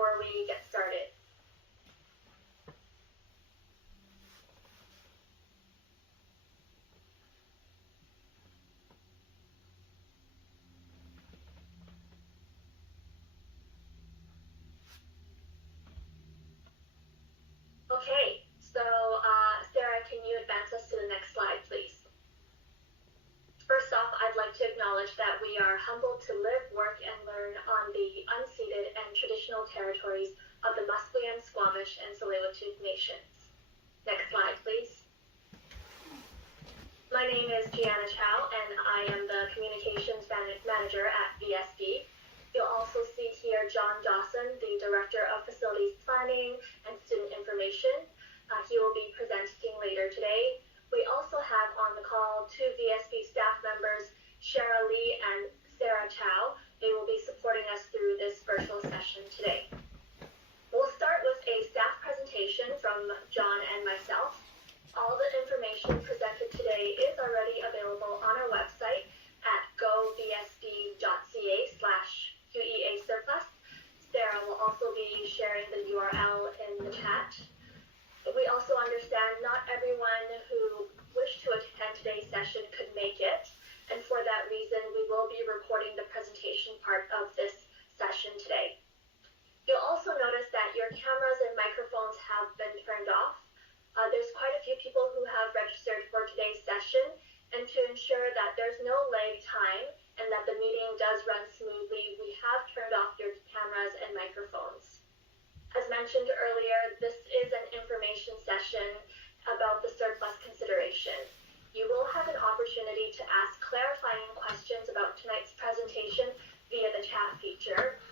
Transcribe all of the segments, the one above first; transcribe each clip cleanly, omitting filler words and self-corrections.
before we get started. Okay, so Sarah, can you advance us to the next slide, please? First off, I'd like to acknowledge that we are humbled to live, work, and learn on the unceded and traditional territories of the Musqueam, Squamish, and Tsleil-Waututh nations. Next slide, please. My name is Gianna Chow, and I am the Communications Manager at VSB. You'll also see here John Dawson, the Director of Facilities Planning and Student Information. He will be presenting later today. We also have on the call two VSB staff members, Shara Lee and Sarah Chow. They will be supporting us through this virtual session today. We'll start with a staff presentation from John and myself. All the information presented today is already available on our website at govsb.ca/QEA surplus. Sarah will also be sharing the URL in the chat. We also understand not everyone who wished to attend today's session could make it, and for that reason, we will be recording the presentation part of this session today. You'll also notice that your cameras and microphones have been turned off. There's quite a few people who have registered for today's session, and to ensure that there's no lag time and that the meeting does run smoothly, we have turned off your cameras and microphones. As mentioned earlier, this is an information session about the surplus consideration. You will have an opportunity to ask clarifying questions about tonight's presentation via the chat feature.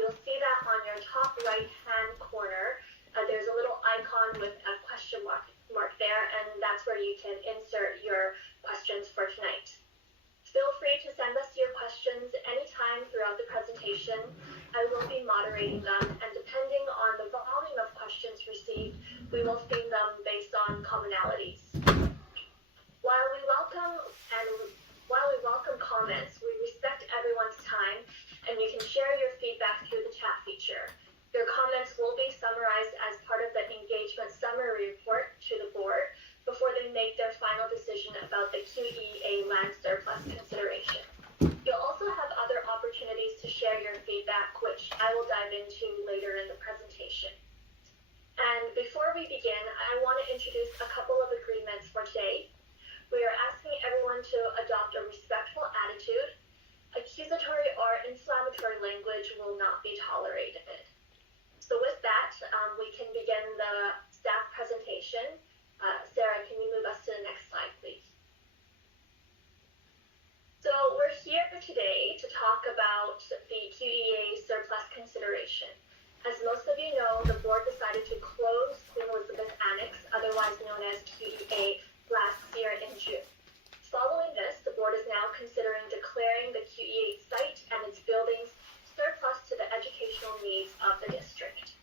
You'll see that on your top right-hand corner. There's a little icon with a question mark there, and that's where you can insert your questions for tonight. Feel free to send us your questions anytime throughout the presentation. I will be moderating them, and depending on the volume of questions received, we will theme them based on commonalities. While we welcome comments, we respect everyone's time, and you can share your feedback through the chat feature. Your comments will be summarized as part of the engagement summary report to the board before they make their final decision about the QEA land surplus consideration. You'll also have other opportunities to share your feedback, which I will dive into later in the presentation. And before we begin, I want to introduce a couple of agreements for today. We are asking everyone to adopt a respectful attitude. Accusatory or inflammatory language will not be tolerated. So with that, we can begin the staff presentation. Sarah, can you move us to the next slide, please? So we're here today to talk about the QEA surplus consideration. As most of you know, the board decided to close Queen Elizabeth Annex, otherwise known as QEA, last year in June. Following this, the board is now considering declaring the QEA site and its buildings surplus to the educational needs of the district.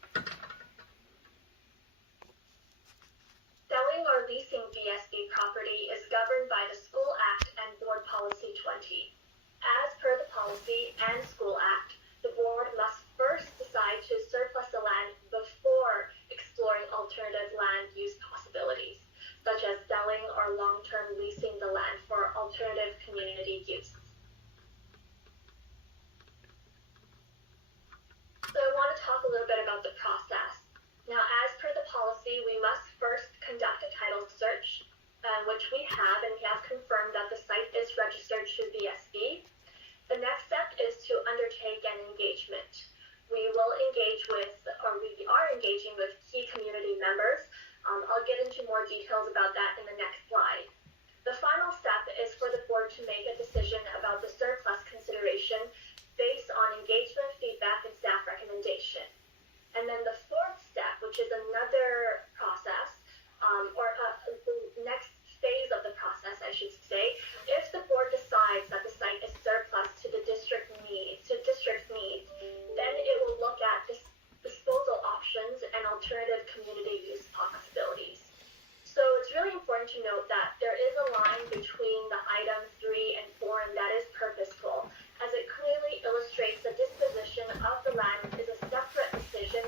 Selling or leasing VSB property is governed by the School Act and Board Policy 20. As per the Policy and School Act, the board must first decide to surplus the land before exploring alternative land use possibilities, such as selling or long-term leasing the land for alternative community use. So I want to talk a little bit about the process. Now, as per the policy, we must first conduct a title search, which we have, and we have confirmed that the site is registered to VSB. The next step is to undertake an engagement. We will engage with, or we are engaging with key community members. I'll get into more details about that in the next slide. The final step is for the board to make a decision about the surplus consideration based on engagement, feedback, and staff recommendation. And then the fourth step, which is another process, the next phase of the process, I should say, if the board decides that the site is surplus to the district needs, then it will look at disposal options and alternative community use possibilities. So it's really important to note that there is a line between the items 3 and 4, and that is purposeful, as it clearly illustrates the disposition of the land is a separate decision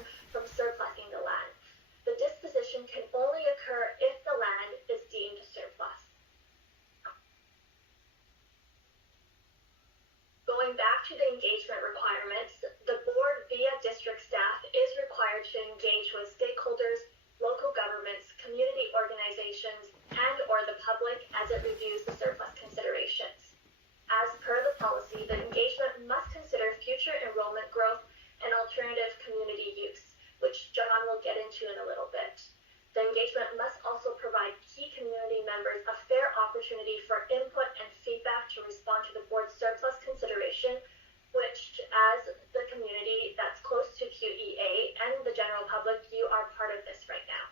to the engagement requirements, the board via district staff is required to engage with stakeholders, local governments, community organizations, and or the public as it reviews the surplus considerations. As per the policy, the engagement must consider future enrollment growth and alternative community use, which John will get into in a little bit. The engagement must also provide key community members a fair opportunity for input and feedback to respond to the board's surplus consideration, which as the community that's close to QEA and the general public, you are part of this right now.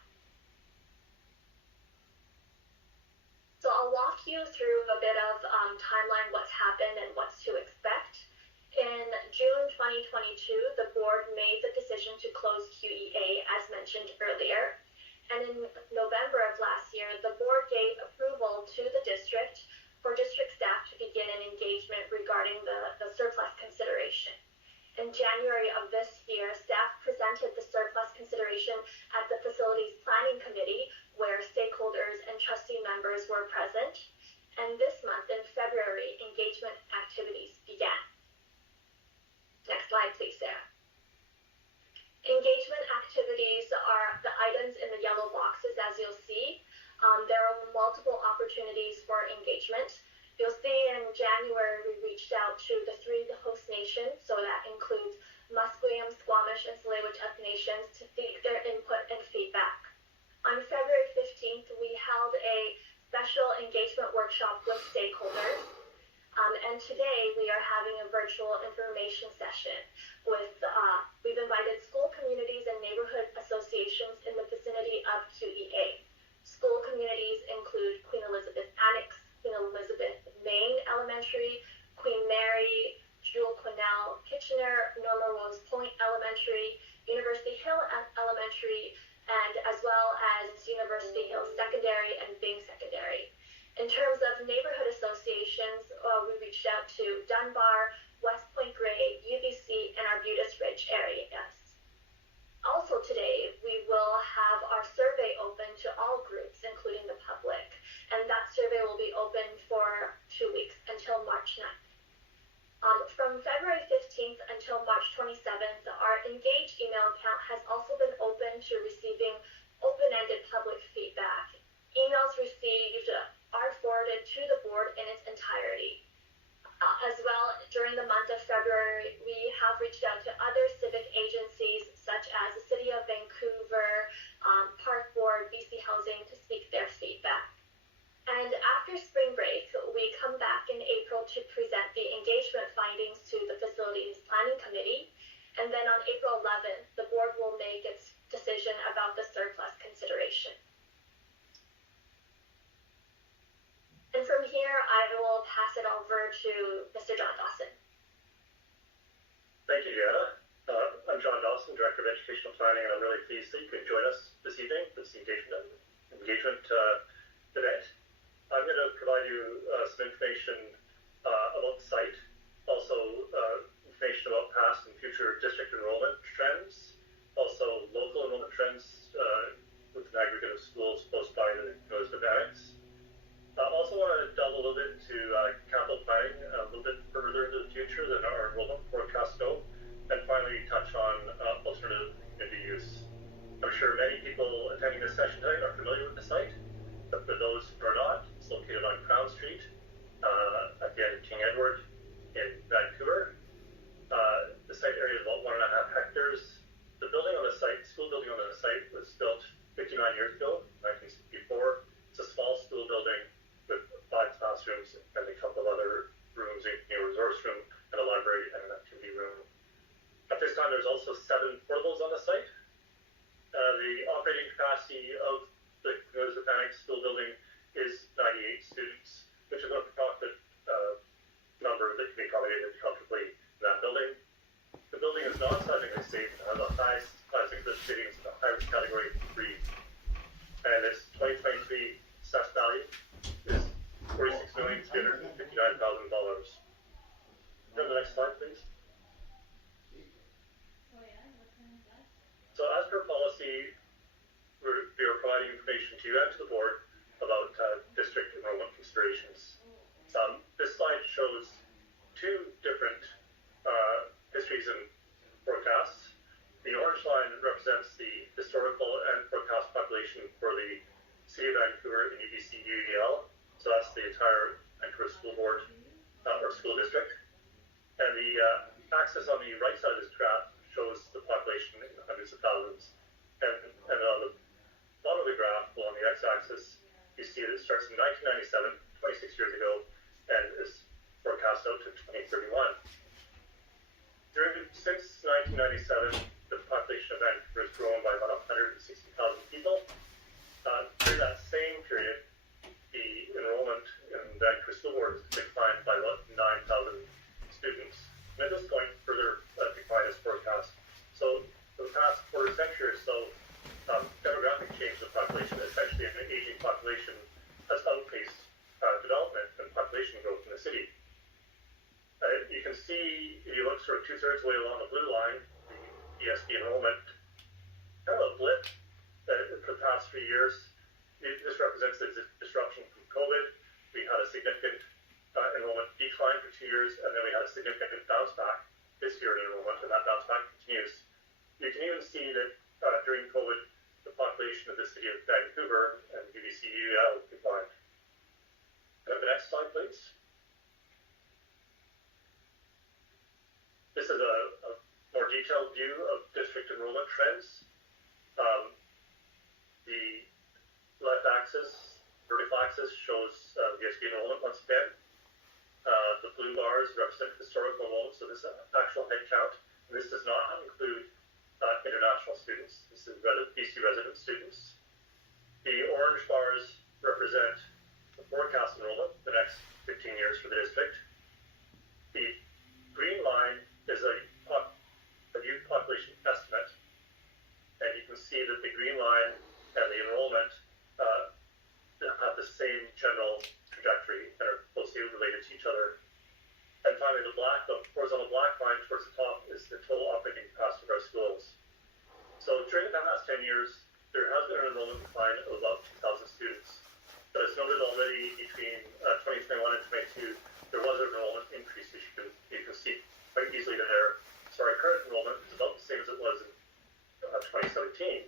So I'll walk you through a bit of timeline, what's happened and what's to expect. In June 2022, the board made the decision to close QEA as mentioned earlier. And in November of last year, the board gave approval to the district for district staff to begin an engagement regarding the surplus consideration. In January of this year, staff presented the surplus consideration at the Facilities Planning Committee, where stakeholders and trustee members were present. And this month, in February, engagement activities began. Next slide, please, Sarah. Engagement activities are the items in the yellow boxes, as you'll see. There are multiple opportunities for engagement. You'll see in January we reached out to the 3 host nations, so that includes Musqueam, Squamish, and Tsleil-Waututh nations to seek their input and feedback. On February 15th, we held a special engagement workshop with stakeholders. And today we are having a virtual information session with, we've invited school communities and neighborhood associations in the vicinity of QEA. School communities include Queen Elizabeth Annex, Queen Elizabeth Main Elementary, Queen Mary, Jewel Quinnell, Kitchener, Norma Rose Point Elementary, University Hill Elementary, and as well as University Hill Secondary and Byng Secondary. In terms of neighborhood associations, we reached out to Dunbar, West Point Grey, UBC, and Arbutus Ridge areas. Also today, we will have our survey open to all groups, including the public, and that survey will be open for 2 weeks until March 9th. From February 15th until March 27th, our Engage email account has also been open to receiving open-ended public feedback. Emails received are forwarded to the board in its entirety. As well, during the month of February, we have reached out to other civic agencies such as the City of Vancouver, Park Board, BC Housing to seek their feedback. And after spring break, we come back in April to present the engagement findings to the Facilities Planning Committee. And then on April 11th, the board will make its decision about the surplus consideration. And from here, I will pass it over to Mr. John Dawson. Thank you, Gianna. I'm John Dawson, Director of Educational Planning, and I'm really pleased that you could join us this evening for this engagement event. I'm going to provide you some information about the site, also information about past and future district enrollment trends, also local enrollment trends with an aggregate of schools close by the Elizabeth Annex. I also want to delve a little bit into capital planning, a little bit further into the future than our enrollment forecasts go, and finally touch on alternative community use. I'm sure many people attending this session tonight are familiar with the site, but for those who are not, it's located on Crown Street at the end of King Edward in Vancouver. The site area is about 1.5 hectares. The building on the site, school building on the site, was built 59 years ago, 1964. It's a small school building with 5 classrooms and a couple of other rooms, a resource room and a library and an activity room. At this time, there's also 7 portables on the site. The operating capacity of the Elizabeth Annex school building is 98 students, which is an approximate number that can be accommodated comfortably in that building. The building is non-seismically safe and has a high seismic risk ratings in the high-risk category 3. And its 2023 assessed value is $46,359,000. Go to the next slide, please. So as per policy, we are providing information to you and to the board about district enrollment considerations. This slide shows 2 different represents the historical and forecast population for the City of Vancouver and UBC UEL. So that's the entire Vancouver School Board or school district. And the axis on the right side of this graph shows the population in the hundreds of thousands. And on the bottom of the graph, along the x-axis, you see that it starts in 1997, 26 years ago, and is forecast out to 2031. Since 1997, the population of Vancouver has grown by about 160,000 people. During that same period, the enrollment in Vancouver School Board has declined by about 9,000 students. And at this point, further decline is forecast. So for the past quarter century or so, demographic change of the population, essentially an aging population, has outpaced development and population growth in the city. You can see, if you look sort of 2/3 way along the blue line, the VSB enrollment, kind of a blip for the past 3 years. This represents the disruption from COVID. We had a significant enrollment decline for 2 years, and then we had a significant bounce back this year in enrollment, and that bounce back continues. You can even see that during COVID, the population of the city of Vancouver and UBC UEL declined. The next slide, please. This is a more detailed view of district enrollment trends. The left axis, vertical axis, shows VSB enrollment once again. The blue bars represent historical enrollment, so this is actual head count. And this does not include international students. This is BC resident students. The orange bars represent the forecast enrollment the next 15 years for the district. The green line is a youth population estimate, and you can see that the green line and the enrollment have the same general trajectory and are closely related to each other. And finally, the horizontal black line towards the top is the total operating capacity of our schools. So during the past 10 years, there has been an enrollment decline of about 2,000 students. But as noted already, between 2021 and 22, there was an enrollment increase, which you can see quite easily there. So our current enrollment is about the same as it was in 2017.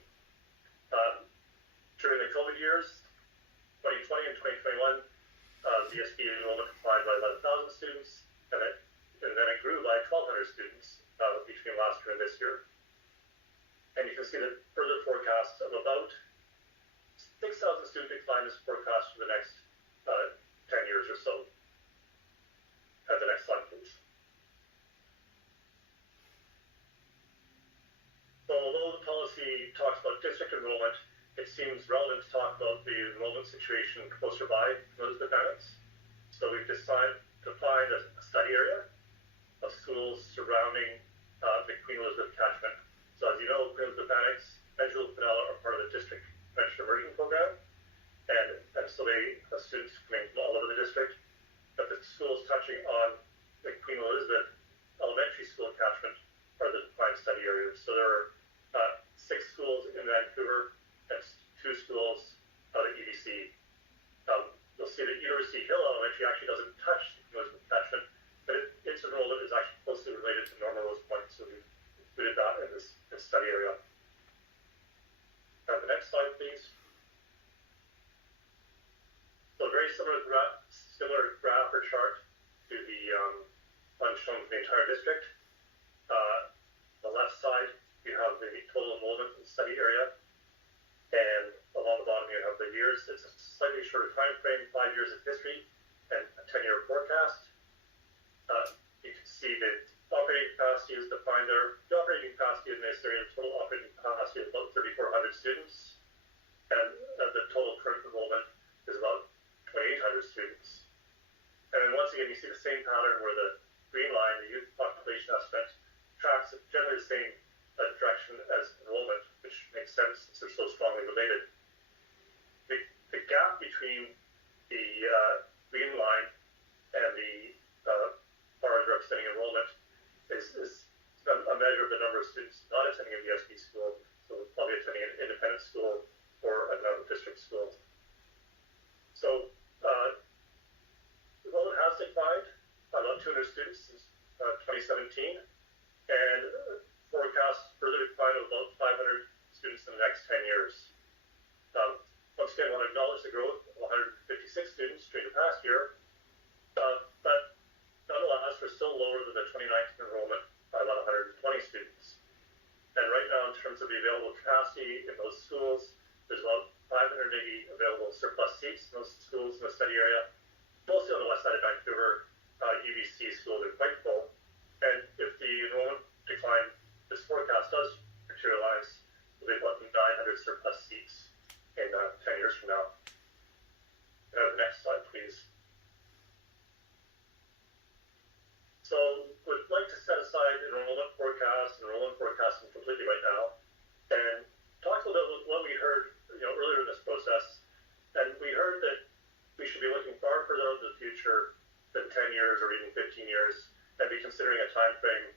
During the COVID years, 2020 and 2021, VSB enrollment declined by about 1,000 students, and then it grew by 1,200 students between last year and this year. And you can see that further forecasts of about 6,000 student decline is forecast for the next 10 years or so. The next slide, please. So although the policy talks about district enrollment, it seems relevant to talk about the enrollment situation closer by Elizabeth Annex. So we've defined a study area of schools surrounding the Queen Elizabeth catchment. So as you know, Queen Elizabeth Annex and Jules Pinella are part of the district prevention immersion program, and so they have students coming from all over the district. But the schools touching on the Queen Elizabeth Elementary School catchment are the defined study areas. So there are 6 schools in Vancouver and 2 schools out at UBC. You'll see that University Hill Elementary actually doesn't touch the Queen Elizabeth catchment, but its enrollment is actually closely related to Normal Rose Point, so we've included that in this study area. The next slide, please. So a very similar graph or chart to the one shown for the entire district. The left side, you have the total enrollment in the study area, and along the bottom you have the years. It's a slightly shorter time frame, 5 years of history, and a 10-year forecast. You can see that operating capacity is defined there. The operating capacity in this area, total operating capacity is about 3,400 students, and the total current enrollment is about 2,800 students. And then once again, you see the same pattern where the green line, the youth population estimate, tracks generally the same direction as enrollment, which makes sense since they're so strongly related. The gap between the green line and the bars representing enrollment is a measure of the number of students not attending a VSB school, so probably attending an independent school or another district school. So enrollment has declined by about 200 students since 2017, and forecast further decline of about 500 terms of the available capacity in those schools. There's about 580 available surplus seats in those schools in the study area. Mostly on the west side of Vancouver, UBC schools are quite full. And if the enrollment decline this forecast does materialize, we'll be about 900 surplus seats in 10 years from now. The next slide, please. So we'd like to set aside enrollment forecasting completely right now, and talk a little bit about what we heard earlier in this process. And we heard that we should be looking far further out into the future than 10 years or even 15 years, and be considering a time frame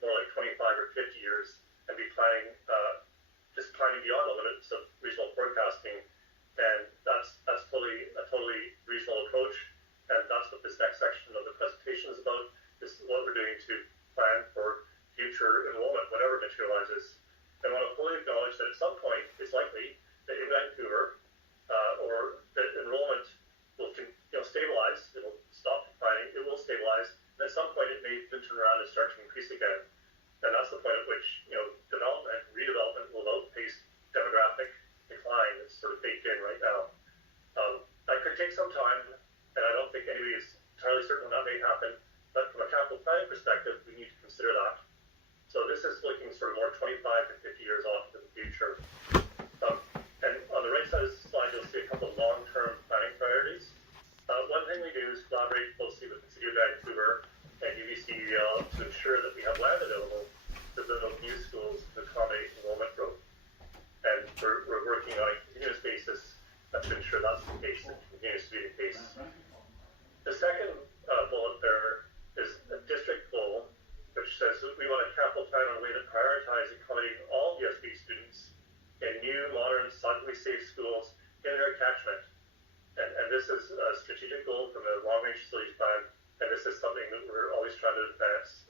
more like 25 or 50 years, and be planning, just planning beyond the limits of reasonable forecasting. And that's a totally reasonable approach, and that's what this next section of the presentation is about. This is what we're doing to plan for future enrollment, whatever materializes. And I want to fully acknowledge that at some point, it's likely that in Vancouver, or that enrollment will stabilize, it'll stop declining, it will stabilize, and at some point it may turn around and start to increase again. And that's the point at which, development, redevelopment will outpace demographic decline that's sort of baked in right now. That could take some time, and I don't think anybody is entirely certain when that may happen, but from a capital planning perspective, we need to consider that. So this is looking sort of more 25 to 50 years off into the future. And on the right side of the slide, you'll see a couple of long-term planning priorities. One thing we do is collaborate closely with the City of Vancouver and UBC UL to ensure that we have land available to build new schools to accommodate enrollment growth. And we're working on a continuous basis to ensure that's the case and continues to be the case. The second bullet there is a district goal, which says that we want a capital plan on a way that prioritizes accommodating all VSB students in new, modern, socially safe schools in their catchment. And this is a strategic goal from the long-range facilities plan, and this is something that we're always trying to advance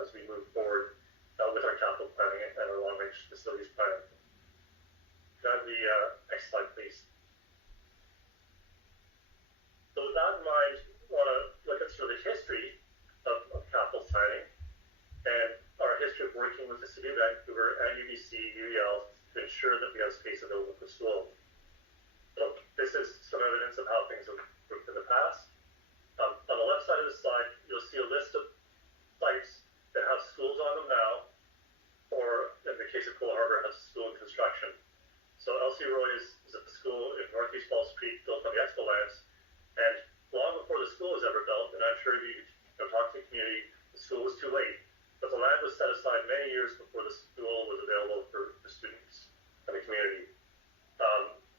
as we move forward with our capital planning and our long-range facilities plan. Can I have the next slide, please? So with that in mind, I want to look at sort of the history of capital planning and our history of working with the City of Vancouver and UBC UEL to ensure that we have space available for school. So this is some evidence of how things have worked in the past. On the left side of the slide, you'll see a list of sites that have schools on them now, or in the case of Cole Harbour, has a school in construction. So Elsie Roy is a school in Northeast Falls Creek built on the Expo lands, and long before the school was ever built, and I'm sure you talked to the community, the school was too late, but the land was set aside many years before the school was available for students and the community.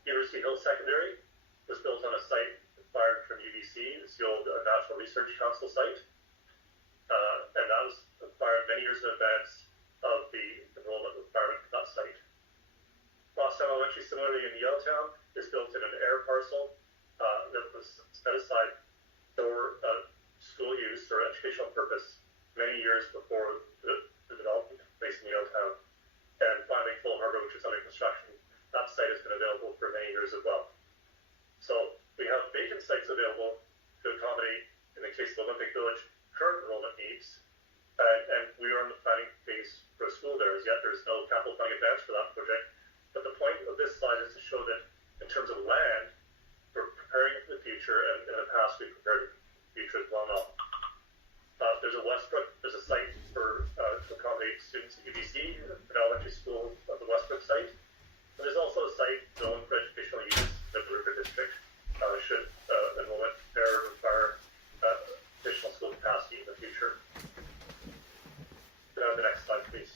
University Hill Secondary was built on a site acquired from UBC, it's the old National Research Council site, and that was acquired many years in advance of the enrollment requirement for that site. Boston Elementary, similarly in Yellowtown, is built in an air parcel that was set aside for school use or educational purpose many years before the development took place in Yellowtown. And finally, Cole Harbour, which is under construction, that site has been available for many years as well. So we have vacant sites available to accommodate, in the case of Olympic Village, current enrollment needs, and we are in the planning phase for a school there. As yet, there's no capital planning advance for that project. But the point of this slide is to show that in terms of land, we're preparing for the future, and in the past we've prepared for the future as well now. There's a Westbrook, there's a site for to accommodate students at UBC, an elementary school at the Westbrook site. And there's also a site zoned for educational use in the River District, should enrollment there require additional school capacity in the future. Can I have the next slide, please?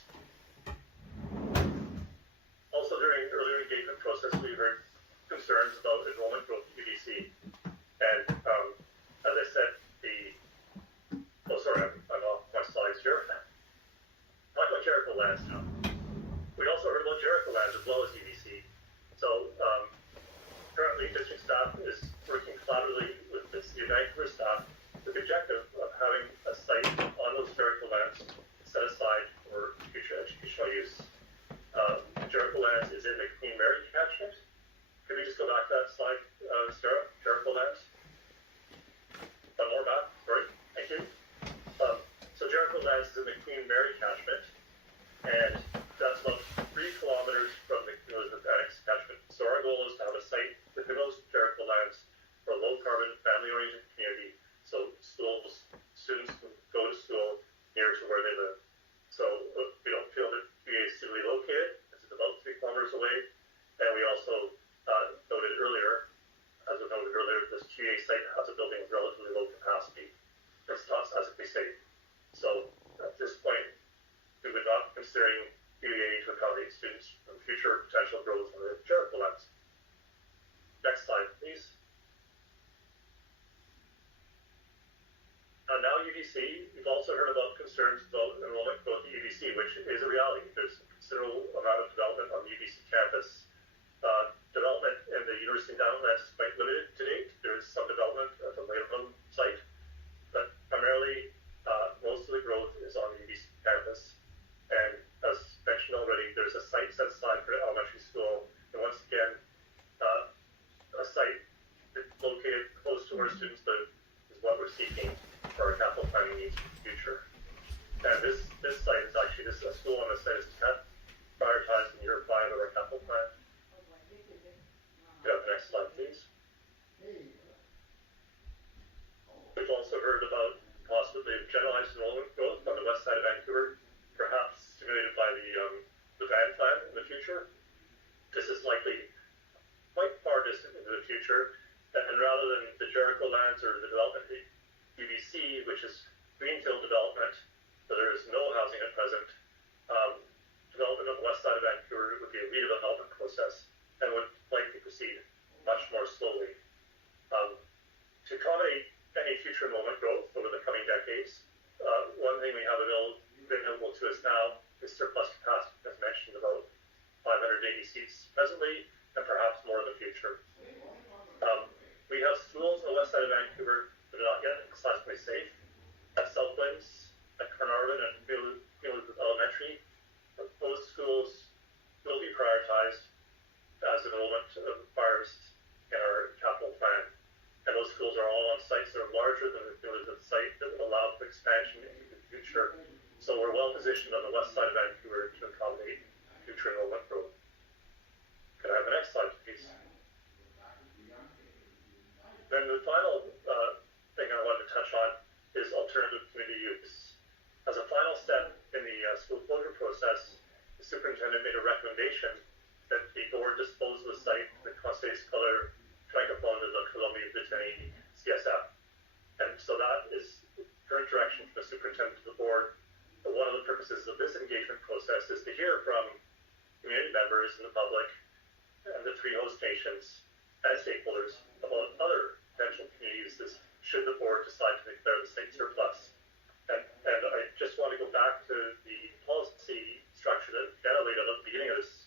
future potential growth on the Jericho lands. Next slide, please. Now UBC, we've also heard about concerns about enrollment growth at UBC, which is a reality. There's a considerable amount of development on the UBC campus. Development in the University Downlands is quite limited to date. There is some development at the Layton site, but primarily most of the growth is on the UBC campus. And as mentioned already, there's a site set aside for the elementary school, and once again, a site located close to where students live is what we're seeking for our capital planning needs in the future. And this site is actually, this school on this site is prioritized in year 5 of our capital plan. Could have the next slide, please. We've also heard about possibly generalized enrollment growth on the west side of Vancouver, perhaps stimulated by the van plan in the future. This is likely quite far distant into the future, and rather than the Jericho lands or the development at UBC, which is greenfield development, so there is no housing at present, development on the west side of Vancouver would be a redevelopment process and would likely proceed much more slowly. To accommodate any future enrollment growth over the coming decades, one thing we have available to us now is surplus capacity, as mentioned, about 580 seats presently, and perhaps more in the future. We have schools on the west side of Vancouver that are not yet classically safe. At Southlands, at Carnarvon, and Field Elementary, those schools will be prioritized as enrollment requires in our capital plan. And those schools are all on sites that are larger than the site that would allow for expansion into the future. So we're well positioned on the west side of Vancouver to accommodate future enrollment growth. Could I have the next slide, please? Then the final thing I wanted to touch on is alternative community use. As a final step in the school closure process, the superintendent made a recommendation that the board dispose of the site, the Constance Color, Francophone, and the Columbia Britannique CSF. And so that is current direction from the superintendent to the board. But one of the purposes of this engagement process is to hear from community members and the public and the 3 host nations and stakeholders about other potential community uses should the board decide to declare the site surplus. And I just want to go back to the policy structure that Deanna laid out at the beginning of this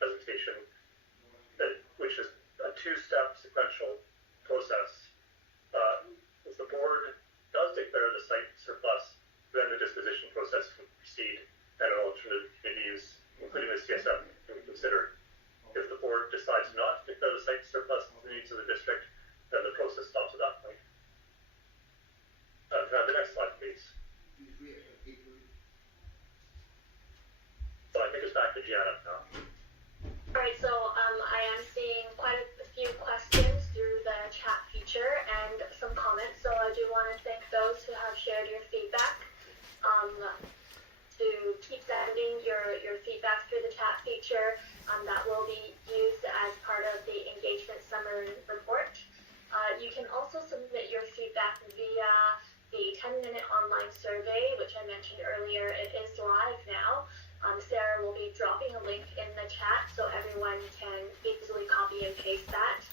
presentation, which is a 2-step sequential process. If the board does declare the site surplus, then the disposition process can proceed and an alternative community use, including the CSF, can be considered. If the board decides not to declare the site surplus to the needs of the district, then the process stops at that point. Can I have the next slide, please? So I think it's back to Gianna now. Alright, so I am seeing quite a few questions through the chat feature and some comments, so I do want to thank those who have shared your feedback. To keep sending your feedback through the chat feature, that will be used as part of the engagement summary report. You can also submit your feedback via the 10-minute online survey, which I mentioned earlier. It is live now. Sarah will be dropping a link in the chat so everyone can easily copy and paste that.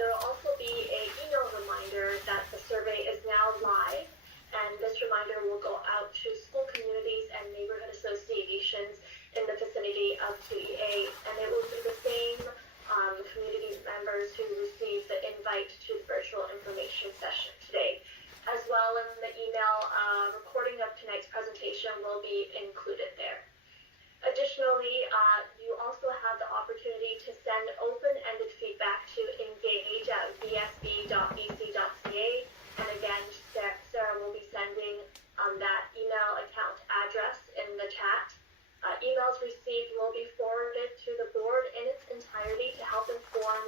There will also be an email reminder that the survey is now live, and this reminder will go out to school communities and neighborhood associations in the vicinity of QEA, and it will be the same community members who received the invite to the virtual information session today. As well, in the email, recording of tonight's presentation will be included there. Additionally, you also have the opportunity to send open-ended feedback to engage@vsb.bc.ca, and again, Sarah will be sending that email account address in the chat. Emails received will be forwarded to the board in its entirety to help inform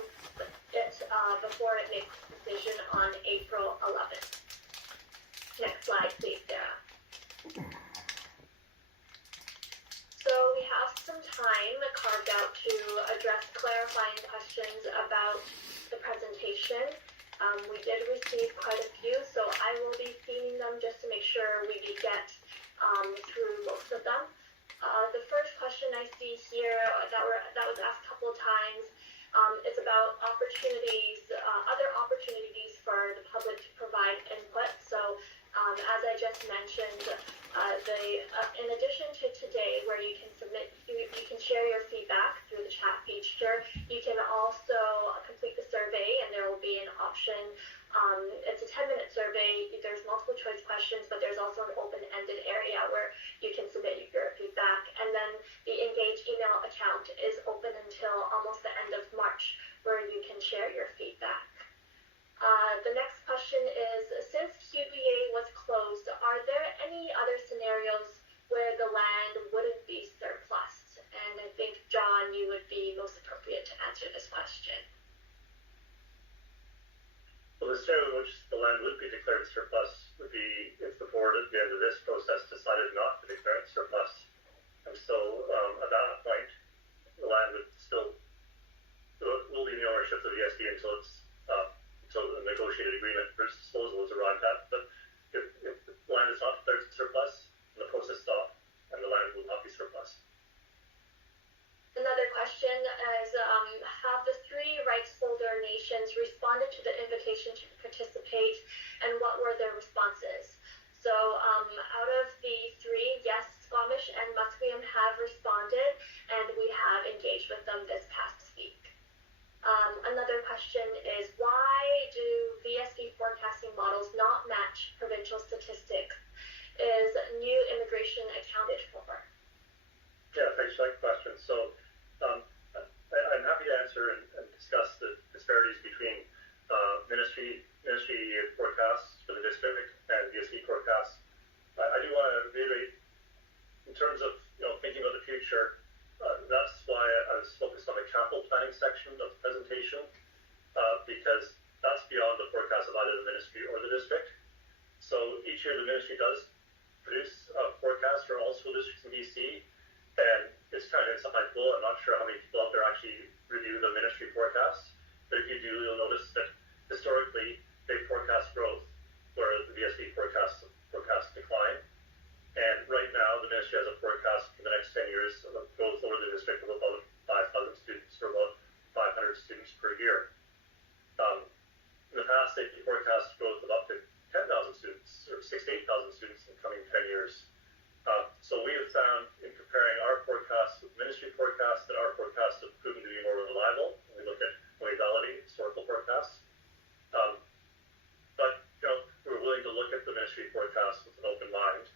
it before it makes a decision on April 11th. Next slide, please, Sarah. So we have some time carved out to address clarifying questions about the presentation. We did receive quite a few, so I will be feeding them just to make sure we get through most of them. The first question I see here that was asked a couple of times is about opportunities, other opportunities for the public to provide input. So as I just mentioned, in addition to today, where you can submit, you can share your feedback through the chat feature. You can also complete the survey, and there will be an option. It's a 10-minute survey. There's multiple choice questions, but there's also an open-ended area where you can submit your feedback. And then the Engage email account is open until almost the end of March, where you can share your feedback. The next question is, since QEA was closed, are there any other scenarios where the land wouldn't be surplus? And I think, John, you would be most appropriate to answer this question. Well, the scenario in which the land would be declared surplus would be if the board at the end of this process decided not to declare it surplus. And so at that point, the land would still will be in the ownership of the VSB until the negotiated agreement for its disposal is arrived at. But if the land is not declared surplus, then the process stops and the land will not be surplus. Another question is, have the three rights holder nations responded to the invitation to participate, and what were their responses? So out of the three, yes, Squamish and Musqueam have responded, and we have engaged with them this past week. Another question is, why do VSB forecasting models not match provincial statistics? Is new immigration accounted for? Yeah, thanks for that question. So I'm happy to answer and discuss the disparities between ministry forecasts for the district and VSB forecasts. I do want to reiterate, in terms of thinking about the future, that's why I was focused on the capital planning section of the presentation, because that's beyond the forecast of either the ministry or the district. So each year the ministry does produce a forecast for all school districts in BC, and it's kind of insightful. I'm not sure how many people out there actually review the ministry forecast, but if you do, you'll notice that historically they forecast growth, whereas the VSB forecast decline. And right now, the ministry has a forecast for the next 10 years of growth over the district of about 5,000 students, or about 500 students per year. In the past, they forecast growth of up to 10,000 students, or 6,000 to 8,000 students in the coming 10 years. So we have found, in comparing our forecasts with ministry forecasts, that our forecasts have proven to be more reliable when we look at validity, historical forecasts. But we're willing to look at the ministry forecasts with an open mind.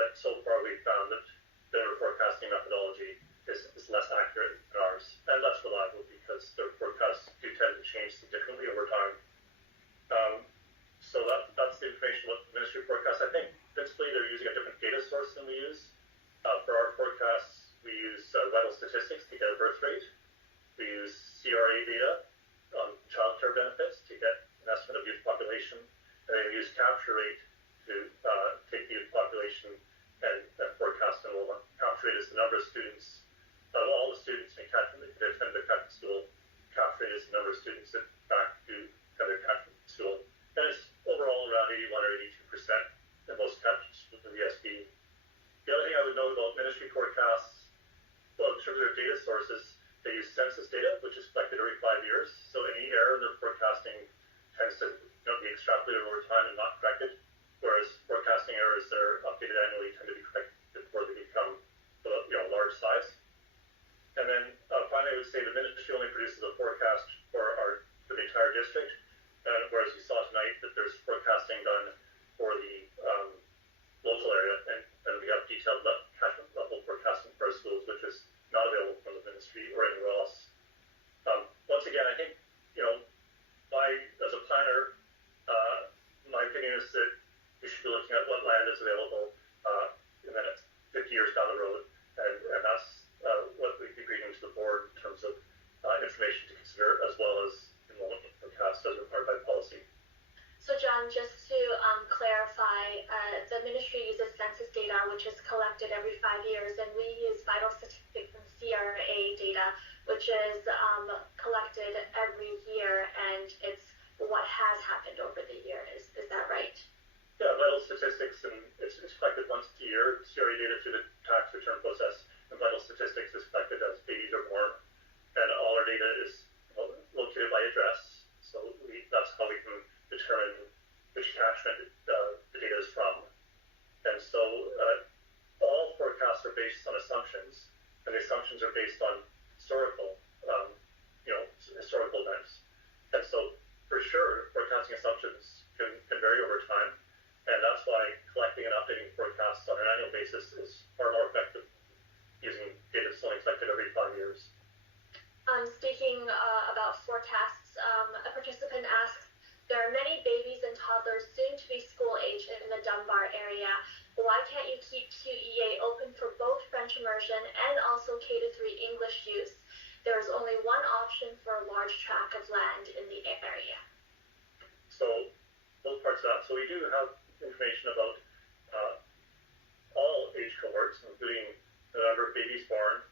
But so far we've found that their forecasting methodology is less accurate than ours and less reliable because their forecasts do tend to change significantly over time. So that's the information about the ministry forecast. I think principally they're using a different data source than we use. For our forecasts, we use vital statistics to get a birth rate. We use CRA data on child care benefits to get an estimate of youth population. And then we use capture rate to take the youth population and forecast enrollment. Capture rate is the number of students, all the students in catchment that attend the catchment school. Capture rate is the number of students that back to their catchment school. And it's overall around 81 or 82% in most catchment schools in the VSB. The other thing I would note about ministry forecasts, well, in terms of their data sources, they use census data, which is collected every 5 years. So any error in their forecasting tends to be extrapolated over time and not corrected. Whereas forecasting errors that are updated annually tend to be corrected before they become large size. And then finally, I would say the ministry only produces a forecast for the entire district, whereas we saw tonight that there's forecasting done for the local area, and we have detailed catchment level forecasting for our schools, which is not available from the ministry or anywhere else. Once again, I think as a planner, my opinion is that we should be looking at what land is available in the next 50 years down the road, and that's what we'd be bringing to the board in terms of information to consider, as well as enrollment forecast as required by policy. So John, just to clarify, the ministry uses census data, which is collected every 5 years, and we use vital statistics and CRA data, which is collected every year, and it's what has happened over the year. Is that right? Yeah, vital statistics, and it's collected once a year. CRA data through the tax return process assumptions are based on historical, historical events. And so, for sure, forecasting assumptions can vary over time, and that's why collecting and updating forecasts on an annual basis is far more effective using data that's only collected every 5 years. Speaking about forecasts, a participant asks, there are many babies and toddlers soon to be school age in the Dunbar area. Why can't you keep QEA open for both French immersion and also K-3 English use? There is only one option for a large tract of land in the area. So, both parts of that. So we do have information about all age cohorts, including the number of babies born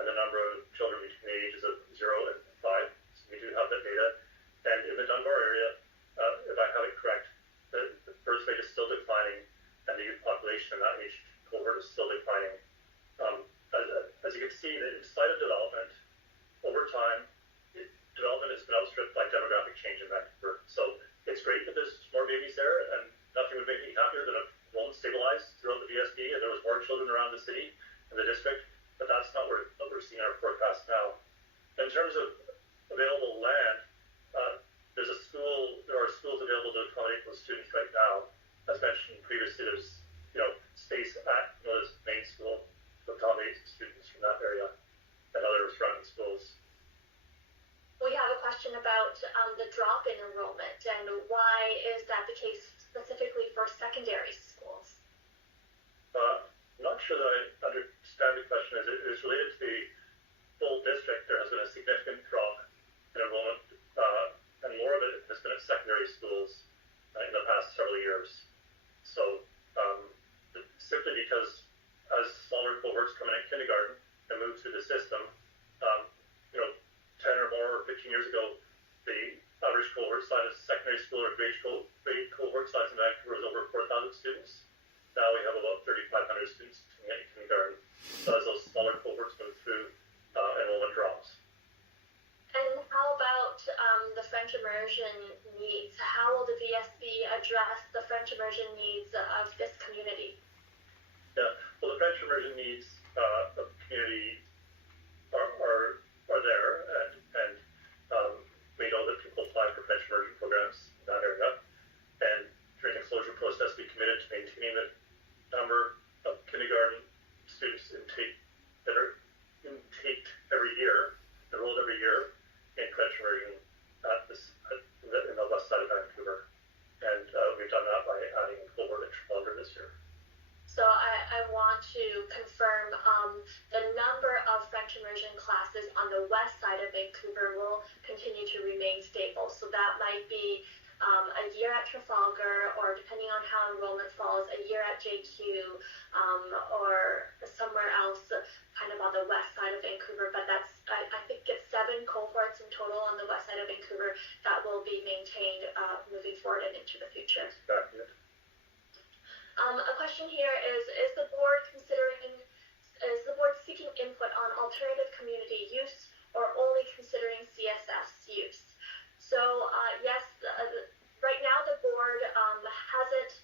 and the number of children between the ages of 0 and 5. So we do have that data. And in the Dunbar area, if I have it correct, the birth rate is still declining, and the youth population in that age cohort is still declining. As you can see, inside of development, over time, development has been outstripped by demographic change in Vancouver. So it's great that there's more babies there, and nothing would make me happier than if enrollment stabilized throughout the VSB and there was more children around the city and the district, but that's not what we're seeing in our forecast now. In terms of available land, there are schools available to accommodate those students right now. As mentioned previously, there's space at this main school to accommodate students from that area and other surrounding schools. We have a question about the drop in enrollment, and why is that the case specifically for secondary schools? I'm not sure that I understand the question. It is related to the full district. There has been a significant drop in enrollment, and more of it has been at secondary schools in the past several years. So simply because as smaller cohorts come in at kindergarten and move through the system, 10 or more or 15 years ago, the average cohort size of secondary school or grade cohort size in Vancouver was over 4,000 students. Now we have about 3,500 students in kindergarten. So as those smaller cohorts move through, enrollment drops. And how about the French immersion needs? How will the VSB address the French immersion needs of this community? Yeah, well, the French immersion needs of the community are there, and we know that people apply for French immersion programs in that area. And during the closure process, we committed to maintaining the number of kindergarten students that are intaked every year, enrolled every year in French immersion in the west side of Vancouver. And we've done that by adding a cohort in Trafalgar this year. So I want to confirm the number of French immersion classes on the west side of Vancouver will continue to remain stable. So that might be a year at Trafalgar, or depending on how enrollment falls, a year at JQ, or somewhere else kind of on the west side of Vancouver. But that's, I think it's 7 cohorts in total on the west side of Vancouver that will be maintained moving forward and into the future. Exactly. A question here is the board seeking input on alternative community use or only considering CSS use? So yes, right now the board hasn't,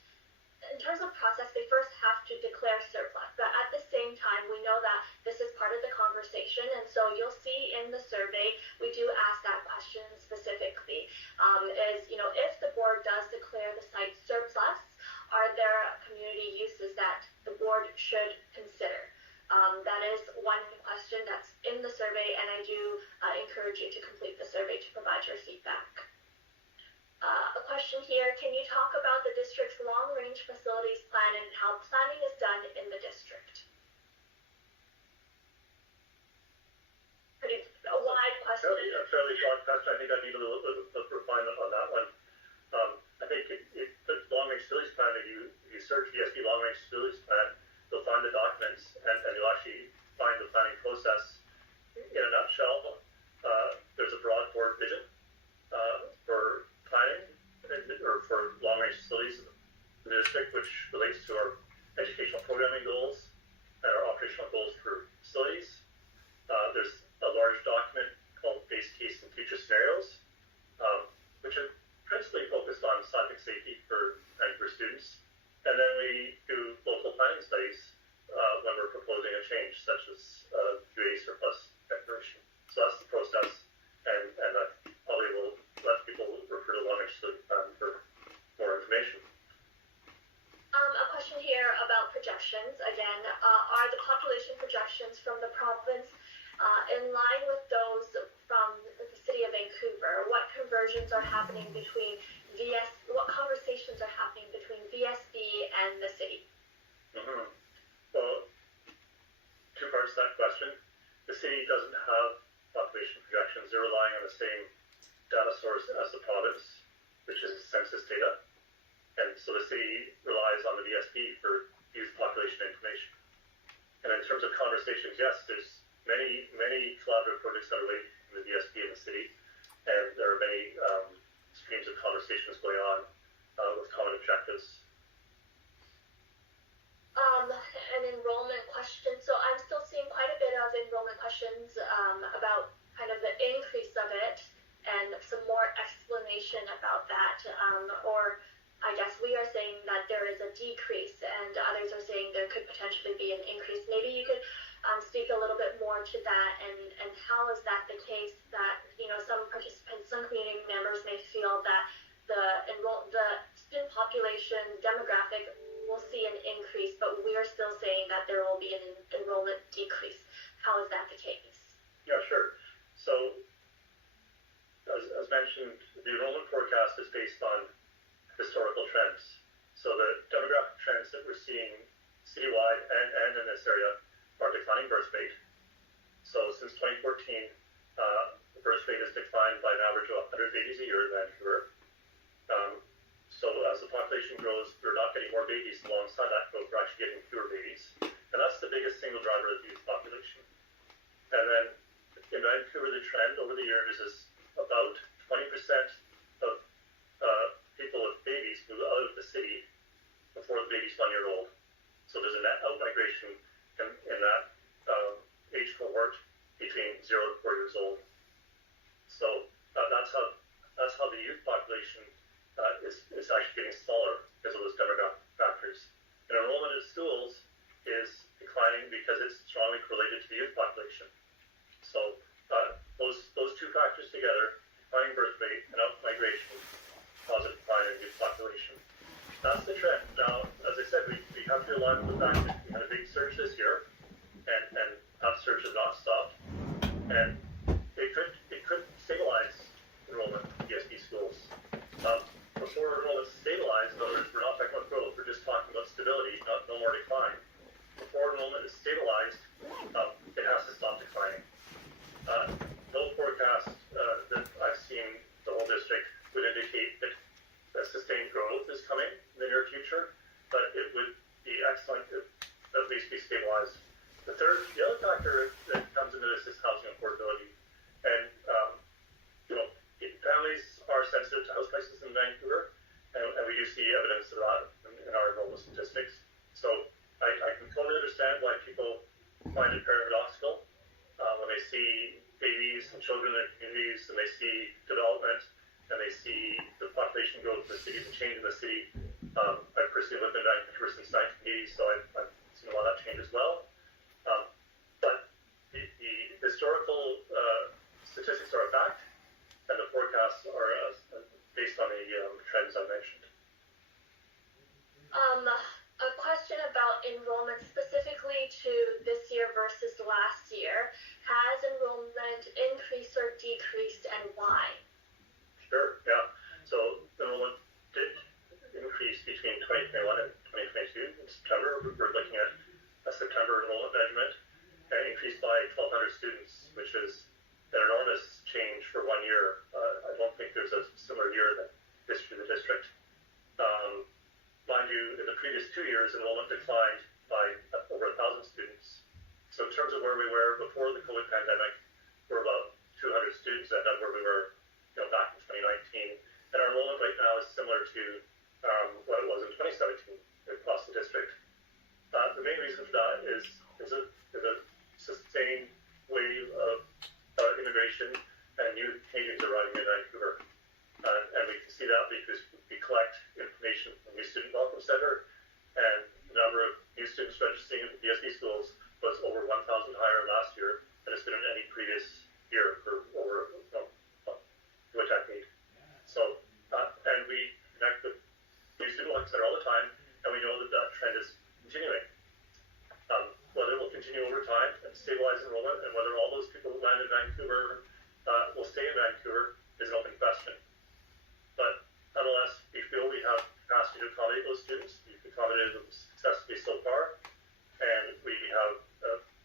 in terms of process, they first have to declare surplus, but at the same time, we know that this is part of the conversation, and so you'll see in the survey, we do ask that question specifically, if the board does declare the site surplus, are there community uses that the board should consider? That is one question that's in the survey, and I do encourage you to complete the survey to provide your feedback. A question here, can you talk about the district's long-range facilities plan and how planning is done in the district? Pretty a wide question. A fairly broad question. I think I need a little bit of refinement on that one. I think the long-range facilities plan, if you search VSB long-range facilities plan, you'll find the documents, and you'll actually find the planning process. In a nutshell, there's a broad board vision for planning or for long-range facilities in the district, which relates to our educational programming goals and our operational goals for facilities. There's a large document called Base Case and Future Scenarios, which are principally focused on scientific safety for Vancouver students. And then we do local planning studies when we're proposing a change, such as QEA surplus In line with those from the city of Vancouver, what conversions are happening between what conversations are happening between VSB and the city? Mm-hmm. Well, two parts to that question. The city doesn't have population projections. They're relying on the same data source as the province, which is census data. And so the city relies on the VSB for youth population information. And in terms of conversations, yes, there's many collaborative projects underway in the VSB in the city, and there are many streams of conversations going on with common objectives. An enrollment question. So I'm still seeing quite a bit of enrollment questions about kind of the increase of it and some more explanation about that. Or I guess we are saying that there is a decrease and others are saying there could potentially be an increase. Maybe you could speak a little bit more to that and how is that the case that, some participants, some community members may feel that the student population demographic will see an increase, but we are still saying that there will be an enrollment decrease. How is that the case? Yeah, sure. So, as mentioned, the enrollment forecast is based on historical trends. So the demographic trends that we're seeing citywide and in this area are declining birth rate. So since 2014, the birth rate has declined by an average of 100 babies a year in Vancouver. So as the population grows, we're not getting more babies. Alongside that growth, we're actually getting fewer babies. And that's the biggest single driver of the youth population. And then in Vancouver, the trend over the years is about 20% of people with babies move out of the city before the baby's 1 year old. So there's a net out migration in that age cohort between 0 and 4 years old. So that's how the youth population is actually getting smaller because of those demographic factors. And enrollment in schools is declining because it's strongly correlated to the youth population. So those two factors together, declining birth rate and out migration, cause a decline in youth population. That's the trend. Now, as I said, we have to align with the fact that we had a big surge this year, and that surge has not stopped. And it could stabilize enrollment in VSB schools. Before enrollment stabilized, in other words, we're not talking about growth, we're just talking about stability, no more decline. Before enrollment is stabilized, it has to stop declining. No forecast that I've seen the whole district would indicate that sustained growth is coming in the near future, but it would be excellent if at least be stabilized. The other factor that comes into this is housing affordability. And, families are sensitive to house prices in Vancouver, and we do see evidence of that in our enrollment statistics. So I can totally understand why people find it paradoxical when they see babies and children in their communities, and they see development, and they see the population growth in the cities and change in the city. I've personally lived in Vancouver since 1980, so I've seen a lot of that change as well. But the historical statistics are a fact, and the forecasts are based on the trends I mentioned. A question about enrollment specifically to this year versus last year. Has enrollment increased or decreased, and why? Sure, yeah. So enrollment did increase between 2021 and 2022. In September, we're looking at a September enrollment measurement, and it increased by 1,200 students, which is an enormous change for 1 year. I don't think there's a similar year in the history of the district. Mind you, in the previous 2 years, enrollment declined by over 1,000 students. So in terms of where we were before the COVID pandemic, we're about 200 students ahead of where we were back in 2019. And our enrollment right now is similar to what it was in 2017 across the district. The main reason for that is a sustained wave of immigration and new Canadians arriving in Vancouver. And we can see that because we collect information from the Student Welcome Center, and the number of new students registering at the VSB schools was over 1,000 higher last year than it's been in any previous year for over a decade. So, and we connect with the Student Welcome Center all the time, and we know that trend is continuing. Whether it will continue over time and stabilize enrollment, and whether all those Vancouver will stay in Vancouver is an open question. But nonetheless, we feel we have capacity to accommodate those students. We've accommodated them successfully so far, and we have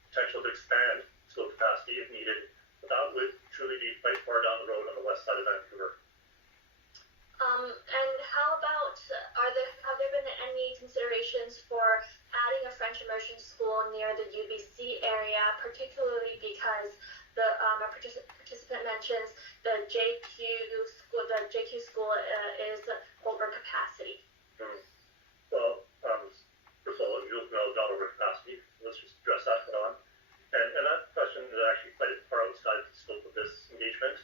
potential to expand school capacity if needed. But that would truly be quite far down the road on the west side of Vancouver. And how about, have there been any considerations for adding a French immersion school near the UBC area, particularly because a participant mentions the JQ school is over capacity? Well, first of all, you'll know it's not over capacity. Let's just address that head on. And that question is actually quite far outside the scope of this engagement.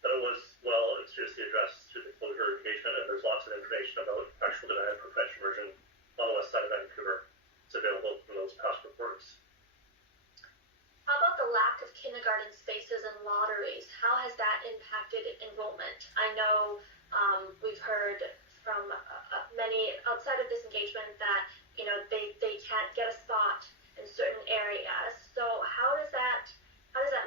But it was well and seriously addressed through the closure engagement, and there's lots of information about actual demand for French immersion on the west side of Vancouver. It's available from those past reports. How about the lack of kindergarten spaces and lotteries? How has that impacted enrollment? I know we've heard from many outside of this engagement that they can't get a spot in certain areas. So how does that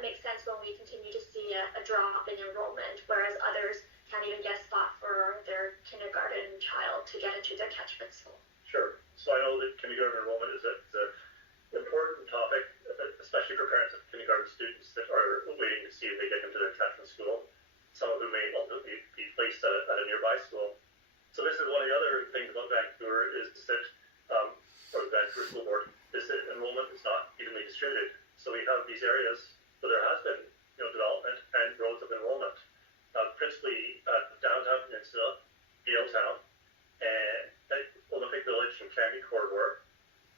make sense when we continue to see a drop in enrollment, whereas others can't even get a spot for their kindergarten child to get into their catchment school? Sure. So I know that kindergarten enrollment is an important topic, especially for parents of kindergarten students that are waiting to see if they get into their catchment school, some of whom may ultimately be placed at a nearby school. So this is one of the other things about Vancouver is that, or the Vancouver School Board, is that enrollment is not evenly distributed. So we have these areas where there has been development and growth of enrollment, principally downtown Peninsula, Yaletown, and Olympic Village and Canby Corridor,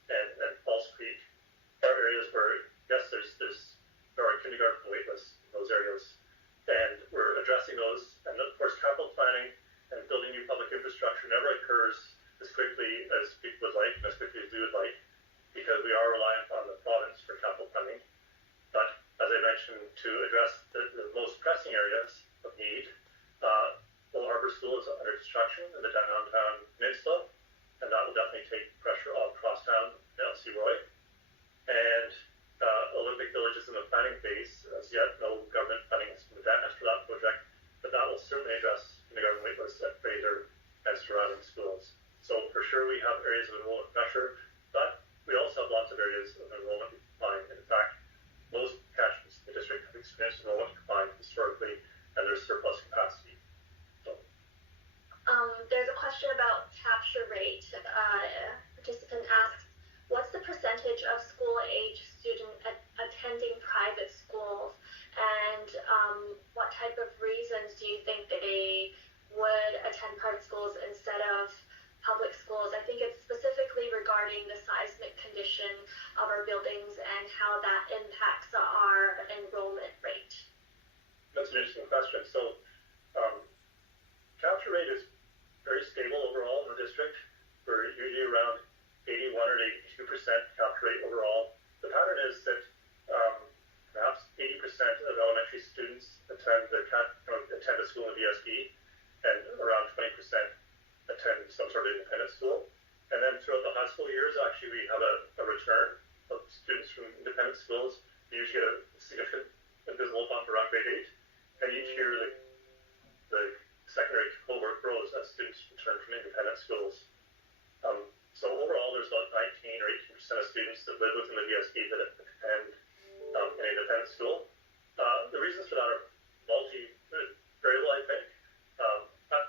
and False Creek are areas where, yes, there are kindergarten waitlists in those areas, and we're addressing those. And of course, capital planning and building new public infrastructure never occurs as quickly as people would like and as quickly as we would like, because we are reliant on the province for capital funding. But as I mentioned, to address the most pressing areas of need, Old Harbour School is under construction in the downtown peninsula, and that will definitely take pressure off Crosstown and LC Roy. And Olympic Village is in the planning phase. As yet, no government funding has been advanced for that project, but that will certainly address kindergarten waitlists at Fraser and surrounding schools. So for sure, we have areas of enrollment pressure, but we also have lots of areas of enrollment decline. In fact, most catchments in the district have experienced enrollment decline historically, and there's surplus capacity. So. There's a question about capture rate. Participant asks, what's the percentage of school-age students attending private schools, and what type of reasons do you think that they would attend private schools instead of public schools? I think it's specifically regarding the seismic condition of our buildings and how that impacts our enrollment rate. That's an interesting question. So capture rate is very stable overall in the district. We're usually around 81 or 82% capture rate overall. The pattern is that perhaps 80% of elementary students attend a school in the VSB, and around 20% attend some sort of independent school. And then throughout the high school years, actually, we have a return of students from independent schools. We usually get a significant and visible bump around grade 8. And each year, the secondary cohort grows as students return from independent schools. So overall, there's about 19 or 18% of students that live within the VSB that attend an independent school. The reasons for that are variable, I think.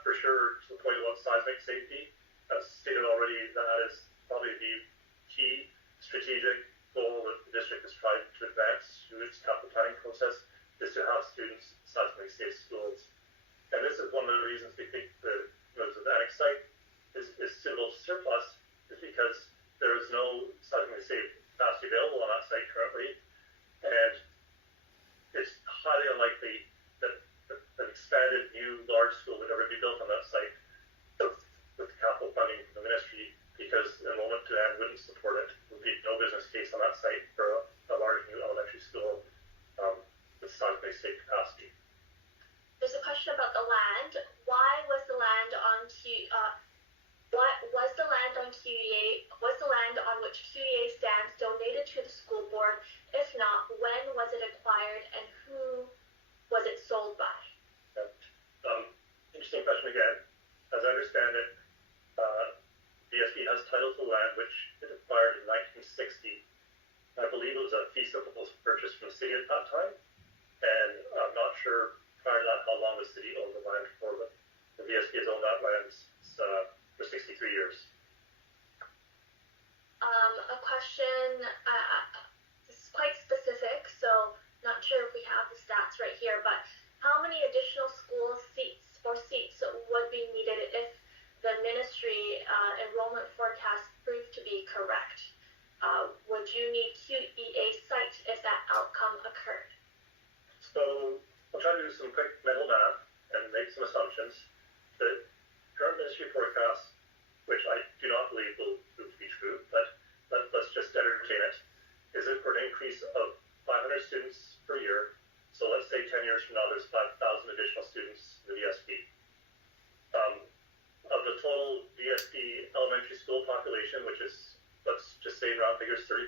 For sure, to the point about seismic safety, as stated already, that is probably the key strategic goal that the district has tried to advance through its capital planning process, is to have students in seismically safe schools. And this is one of the reasons we think the annex site is suitable to surplus, is because there is no seismically safe capacity available on that site currently, and it's highly unlikely that an expanded new large school would ever be built on that site with capital funding from the ministry, because enrollment demand wouldn't support it. There would be no business case on that site for a large new elementary school with seismically safe capacity. There's a question about the land. Why was the land on QEA? Was the land on which QEA stands donated to the school board? If not, when was it acquired, and who of land which it acquired in 1960. I believe it was a fee simple purchase from the city at that time, and I'm not sure prior to that how long the city owned the land for, but the VSB has owned that land for 63 years. A question, this is quite specific, so not sure if we have the stats right here, but how many additional school seats would be needed if the ministry enrollment forecast proved to be correct? Would you need QEA site if that outcome occurred? So I'll try to do some quick mental math and make some assumptions. The current ministry forecast, which I do not believe will prove to be true, but let's just entertain it, is it for an increase of 500 students per year. So let's say 10 years from now there's 5,000 additional students in the VSB. Of the total VSB elementary school population, which is, let's just say round figures 30,000,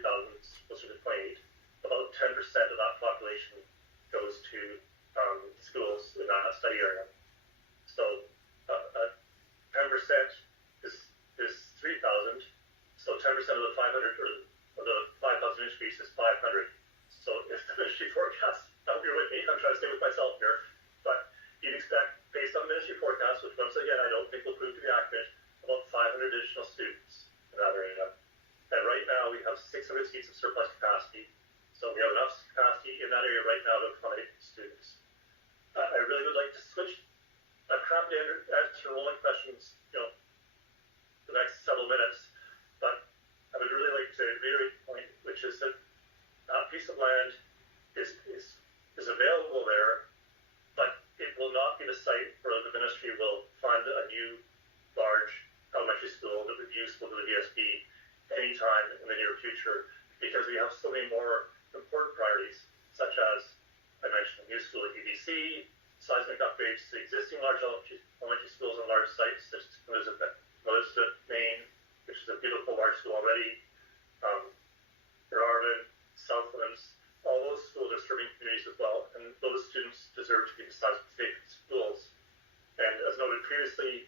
closer to 28, about 10% of that population goes to schools in that study area. So 10% is 3,000. So 10% of the 500 or of the 5,000 increase is 500. So if the ministry forecast, I hope you're with me, I'm trying to stay with myself here, but you'd expect, based on the ministry forecast, which once again I don't think will prove to be accurate, about 500 additional students in that area. And right now we have 600 seats of surplus capacity. So we have enough capacity in that area right now to accommodate students. I really would like to switch. I'm happy to answer enrollment questions, the next several minutes, but I would really like to reiterate the point, which is that that piece of land is available there, but it will not be the site where the ministry will fund a new large elementary school that would be useful to the VSB anytime in the near future, because we have so many more important priorities, such as I mentioned, a new school at UBC, seismic upgrades to existing large elementary schools and large sites such as Elizabeth, Maine, which is a beautiful large school already, Gerardin, Southlands, all those schools are serving communities as well, and those students deserve to be in seismically safe schools. And as noted previously,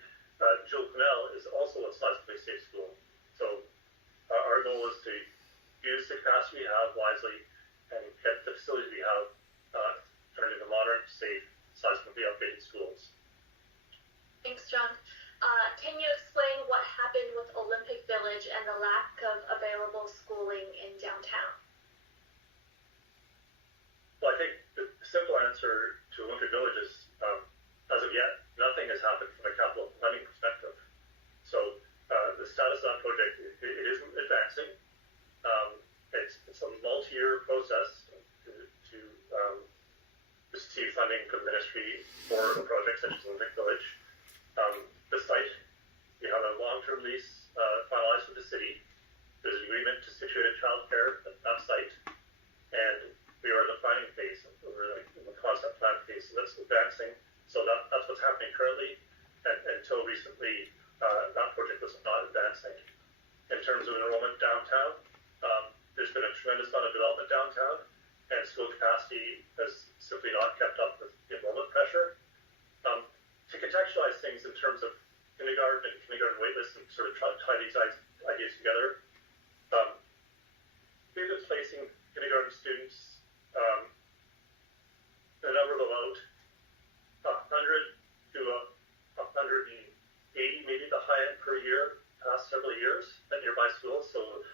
Jill Cornell is also a seismically safe school. So our goal is to use the capacity we have wisely and get the facilities we have turned into modern, safe, seismically upgraded schools. Thanks, John. Can you explain what happened with Olympic Village and the lack of available schooling in downtown? Well, I think the simple answer to Olympic Village is, as of yet, nothing has happened from a capital planning perspective. So the status of that project, it isn't advancing. It's a multi-year process to receive funding from the ministry for a project such as Olympic Village. The site, we have a long-term lease finalized with the city. There's an agreement to situate a childcare at that site, and we are in the planning phase. We're in the concept plan phase, so that's advancing. So that's what's happening currently, and until recently, that project was not advancing. In terms of enrollment downtown, there's been a tremendous amount of development downtown, and school capacity has simply not kept up with the enrollment pressure. To contextualize things in terms of kindergarten and kindergarten waitlists and sort of try to tie these ideas together, we've been placing kindergarten students in a number of about 100 to 180, maybe the high end per year, past several years at nearby schools. So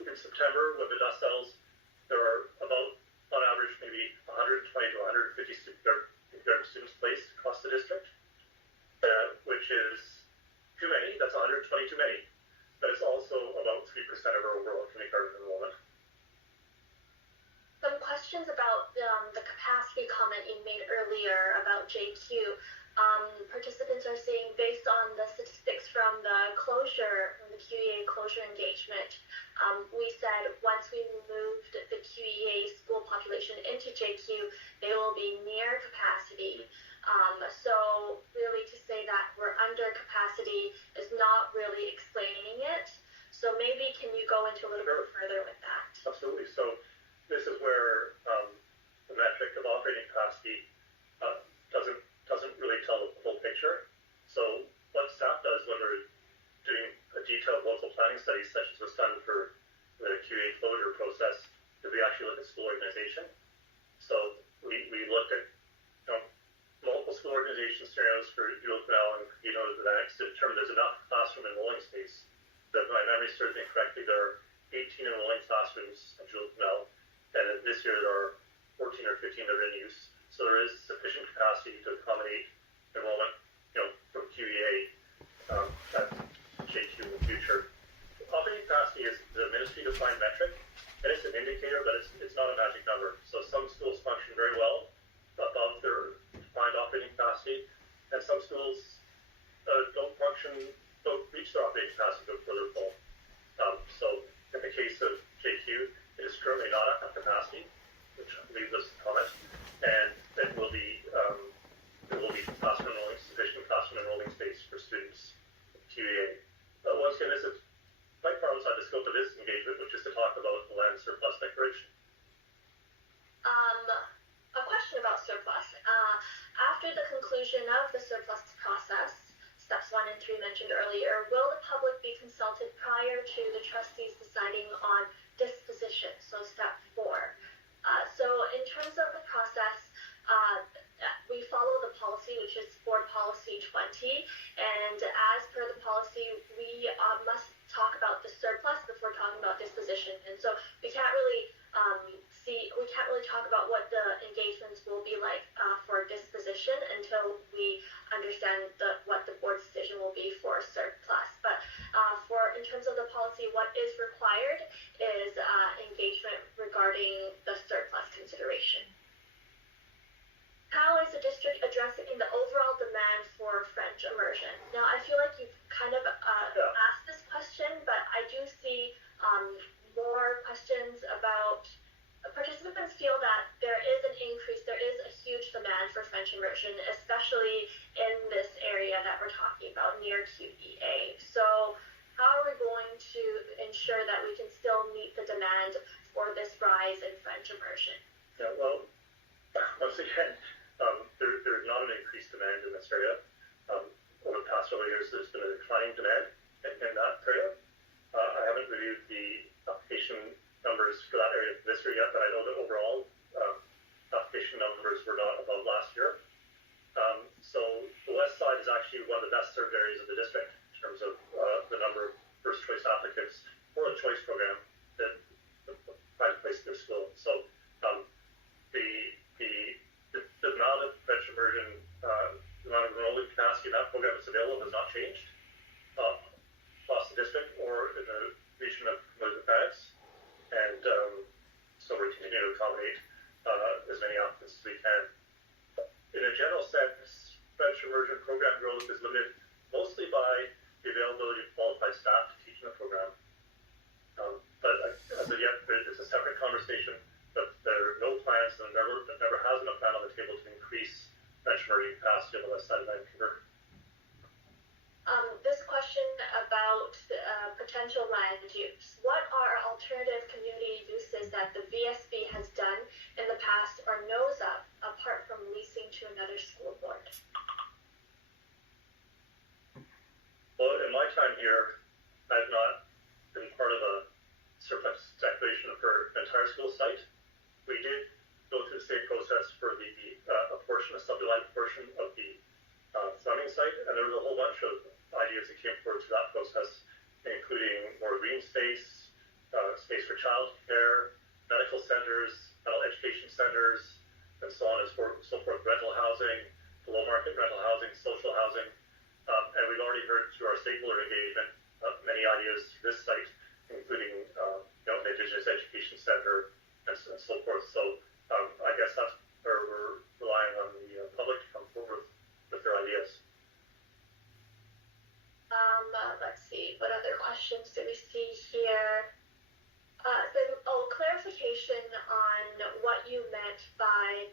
in September, when the dust settles, there are about, on average, maybe 120 to 150 kindergarten students placed across the district, which is too many. That's 120 too many, but it's also about 3% of our overall kindergarten enrollment. Some questions about the capacity comment you made earlier about JQ. Participants are saying, based on the statistics from the QEA closure engagement, we said once we moved the QEA school population into JQ, they will be near capacity. So really to say that we're under capacity is not really explaining it. So maybe can you go into a little bit further with that? Absolutely. So this is where the metric of operating capacity doesn't really tell the full picture. So what staff does when we're doing a detailed local planning study optimization scenarios for Juvenile and Annex to determine there's enough classroom enrolling space. If my memory serves me correctly, there are 18 enrolling classrooms at Juvenile, and this year there are 14 or 15 that are in use. So there is sufficient capacity to accommodate enrollment, from QEA at JQ in the future. Operating capacity is the ministry-defined metric, and it's an indicator, but it's not a magic number. So some schools function very well above their defined operating capacity, and some schools don't reach their operating capacity before they're full. So in the case of JQ, it is currently not at capacity, which I believe was the comment, and it will be sufficient classroom enrolling space for students with QEA. Once again, this is quite far outside the scope of this engagement, which is to talk about the land surplus declaration. A question about surplus. After the conclusion of the surplus process, steps 1 and 3 mentioned earlier, will the public be consulted prior to the trustees deciding on disposition? So step 4. So in terms of the process, we follow the policy, which is Board Policy 20, and as per the policy, we must talk about the surplus before talking about disposition. And so we can't really talk about what the engagements will be like for disposition until we understand what the board's decision will be for surplus. But in terms of the policy, what is required is engagement regarding the surplus consideration. How is the district addressing the overall demand for French immersion? Now, I feel like you've kind of asked this question, but I do see more questions about participants feel that there is an increase, there is a huge demand for French immersion, especially in this area that we're talking about near QEA. So how are we going to ensure that we can still meet the demand for this rise in French immersion? Yeah, well, once again, there's not an increased demand in this area. Over the past several years, there's been a declining demand in that area. I haven't reviewed the application numbers for that area this year yet, but I know that overall application numbers were not above last year. So the west side is actually one of the best served areas of the district in terms of the number of first choice applicants for the choice program that find a place in their school. So the amount of French immersion, the amount of enrollment capacity in that program that's available has not changed across the district or in the region of Annex. And so we're continuing to accommodate as many applicants as we can. In a general sense, French immersion program growth is limited mostly by the availability of qualified staff to teach in the program. But as of yet, it's a separate conversation. But there are no plans, and there never has been a plan on the table to increase French immersion capacity on the west side of Vancouver. This question about potential land use. What are alternative community uses that the VSB has done in the past or knows of, apart from leasing to another school board? Well, in my time here, I've not been part of a surplus declaration for an entire school site. We did go through the same process for a subdivided portion of the Fleming site, and there was a whole bunch of ideas that came forward through that process, including more green space, space for childcare, medical centers, adult education centers, and so on and so forth, rental housing, below market rental housing, social housing. And we've already heard through our stakeholder engagement many ideas for this site, including an Indigenous education center and so forth. So I guess that's where we're relying on the public to come forward with their ideas. Let's see, what other questions do we see here? Clarification on what you meant by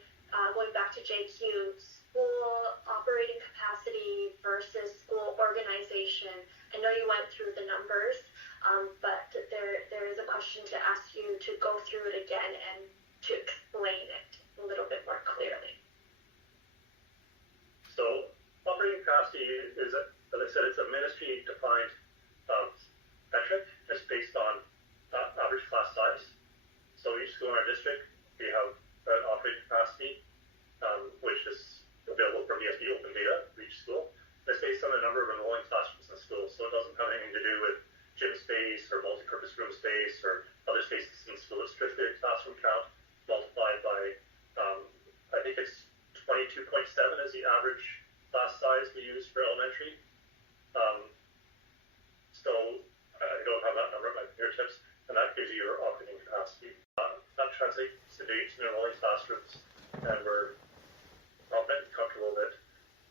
going back to JQ, school operating capacity versus school organization. I know you went through the numbers, but there is a question to ask you to go through it again and to explain it a little bit more clearly. So operating capacity is, as I said, it's a ministry-defined metric. It's based on average class size. So each school in our district, we have an operating capacity, which is available from VSB open data, 22.7 is the average class size we use for elementary. So I don't have that number at my fingertips, and that gives you your operating capacity. That translates to 18 enrolling classrooms, and we're confident and comfortable that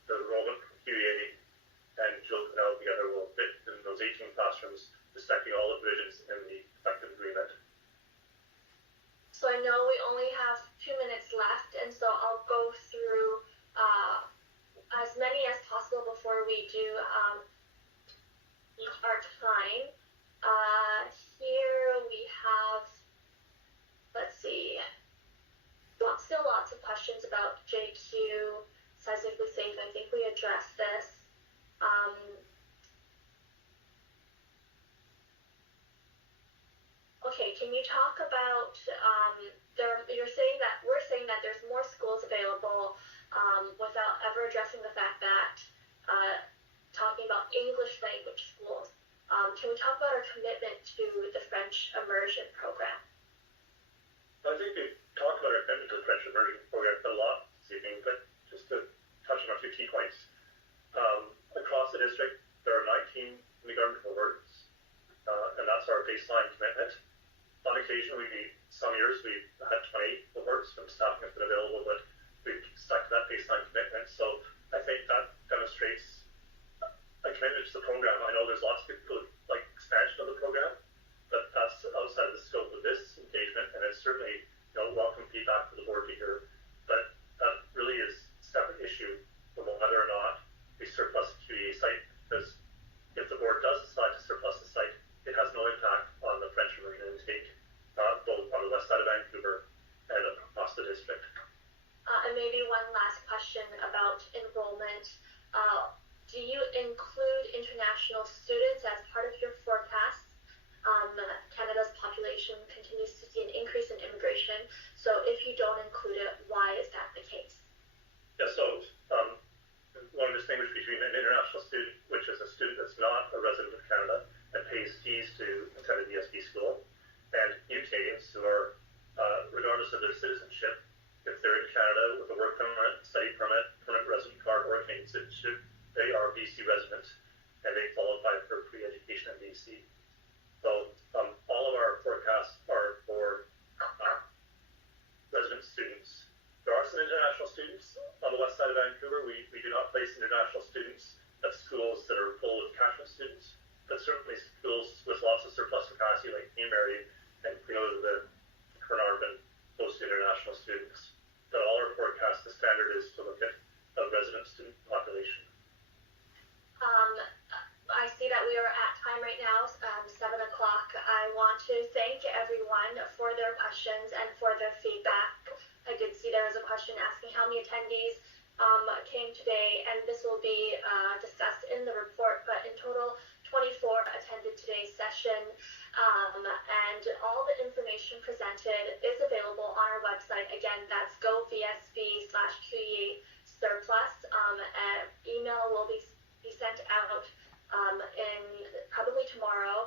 the enrollment from QEA and Jill Canal together will fit in those 18 classrooms, respecting all the provisions in the effective agreement. So I know we only have 2 minutes left, and so I'll go through as many as possible before we do our time. Here we have, let's see, still lots of questions about JQ, seismically safe. I think we addressed this. Okay, can you talk about, we're saying that there's more schools available without ever addressing the fact that talking about English language schools. Can we talk about our commitment to the French immersion program? I think we've talked about our commitment to the French immersion program a lot this evening, but just to touch on a few key points. Across the district, there are 19 kindergarten cohorts, and that's our baseline commitment. On occasion, some years we've had 20 cohorts when staffing has been available, but we've stuck to that baseline commitment. So I think that demonstrates a commitment to the program. I know there's lots of people who like expansion of the program, but that's outside of the scope of this engagement, and it's certainly welcome feedback for the board to hear. But that really is a separate issue from whether or not we surplus the QEA site, because if the board does decide to surplus the site, it has no impact on the French immersion intake, both on the west side of Vancouver and across the district. And maybe one last question about enrollment. Do you include international students as part of your forecast? Canada's population continues to see an increase in immigration. So if you don't include it, why is that the case? Yeah, so want to distinguish between an international student, which is a student that's not a resident of Canada and pays fees to attend a VSB school, and new Canadians who are, regardless of their citizenship, if they're in Canada with a work permit, study permit, permanent resident card, or a Canadian citizenship, they are BC residents, and they qualify for free education in BC. So all of our forecasts are for resident students. There are some international students on the west side of Vancouver. We do not place international students at schools that are full of catchment students, but certainly schools with lots of surplus capacity like New Mary and Queen Elizabeth, Carnarvon, host international students. But all our forecasts, the standard is to look at a resident student population. I see that we are at time right now, 7 o'clock. I want to thank everyone for their questions and for their feedback. I did see there was a question asking how many attendees came today, and this will be discussed in the report, but in total, 24 attended today's session, and all the information presented is available on our website. Again, that's govsb/QEA surplus. Email will be sent out in probably tomorrow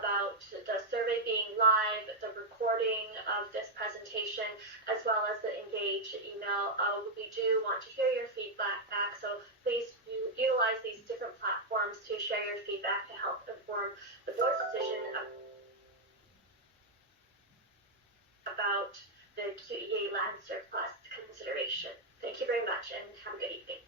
about the survey being live, the recording of this presentation, as well as the engage email. We do want to hear your feedback back, so please utilize these different platforms to share your feedback to help inform the board's decision about the QEA land surplus consideration. Thank you very much and have a good evening.